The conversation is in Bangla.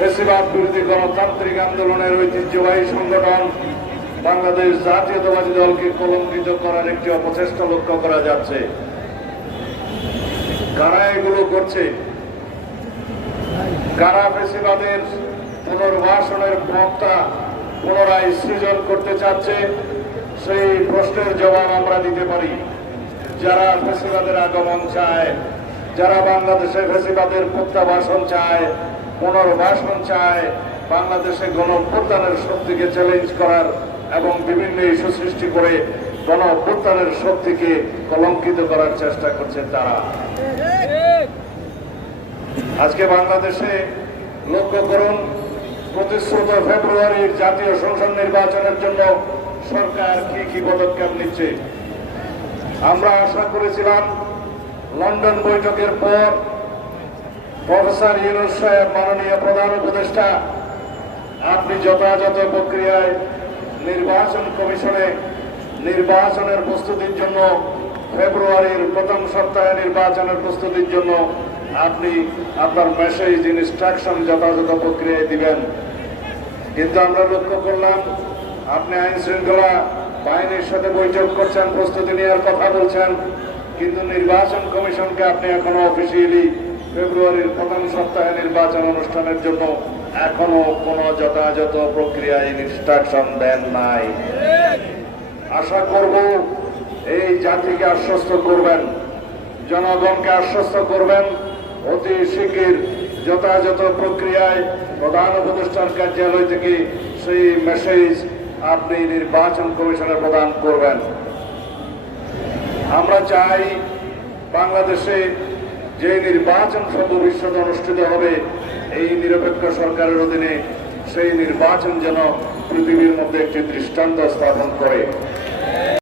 ফেসিবাদ বিরোধী গণতান্ত্রিক আন্দোলনের ঐতিহ্যবাহী সংগঠন বাংলাদেশ জাতীয়তাবাদী দলকে কলঙ্কিত করার একটি অপচেষ্টা লক্ষ্য করা যাচ্ছে। কারা এগুলো করছে? কারা ফেসিবাদের পুনর্বাসনের মতটা পুনরায় সৃজন করতে চাচ্ছে, সেই প্রশ্নের জবাব আমরা দিতে পারি। যারা ফেসিবাদের আগমন চায়, যারা বাংলাদেশে ফেসিবাদের প্রত্যাবাসন চায় পুনর্বাসন চায় বাংলাদেশে গণঅভ্যুত্থানের শক্তিকে চ্যালেঞ্জ করার এবং বিভিন্ন ইস্যু সৃষ্টি করে গণঅভ্যুত্থানের শক্তিকে কলঙ্কিত করার চেষ্টা করছে তারা। আজকে বাংলাদেশে লক্ষ্য করুন, প্রতিশ্রুত ফেব্রুয়ারির জাতীয় সংসদ নির্বাচনের জন্য সরকার কি কি পদক্ষেপ নিচ্ছে? আমরা আশা করেছিলাম লন্ডন বৈঠকের পর প্রফেসর ইউনুস সাহেব, মাননীয় প্রধান উপদেষ্টা, আপনি যথাযথ প্রক্রিয়ায় নির্বাচন কমিশনে নির্বাচনের প্রস্তুতির জন্য ফেব্রুয়ারির প্রথম সপ্তাহে নির্বাচনের প্রস্তুতির জন্য আপনি আপনার মেসেজ ইনস্ট্রাকশন যথাযথ প্রক্রিয়ায় দিবেন। কিন্তু আমরা লক্ষ্য করলাম, আপনি আইন শৃঙ্খলা বাহিনীর সাথে বৈঠক করছেন, প্রস্তুতি নেওয়ার কথা বলছেন, কিন্তু নির্বাচন কমিশনকে আপনি এখনও অফিসিয়ালি ফেব্রুয়ারির প্রথম সপ্তাহে নির্বাচন অনুষ্ঠানের জন্য এখনও কোনো যথাযথ প্রক্রিয়া ইনস্ট্রাকশন দেন নাই। আশা করব এই জাতিকে আশ্বস্ত করবেন, জনগণকে আশ্বস্ত করবেন, অতি শীঘ্র যথাযথ প্রক্রিয়ায় প্রধান উপদেষ্টার কার্যালয় থেকে সেই মেসেজ আপনি নির্বাচন কমিশনে প্রদান করবেন। আমরা চাই বাংলাদেশে যে নির্বাচন সর্ববিশ্বতে অনুষ্ঠিত হবে, এই নিরপেক্ষ সরকারের অধীনে সেই নির্বাচন যেন পৃথিবীর মধ্যে একটি দৃষ্টান্ত স্থাপন করে।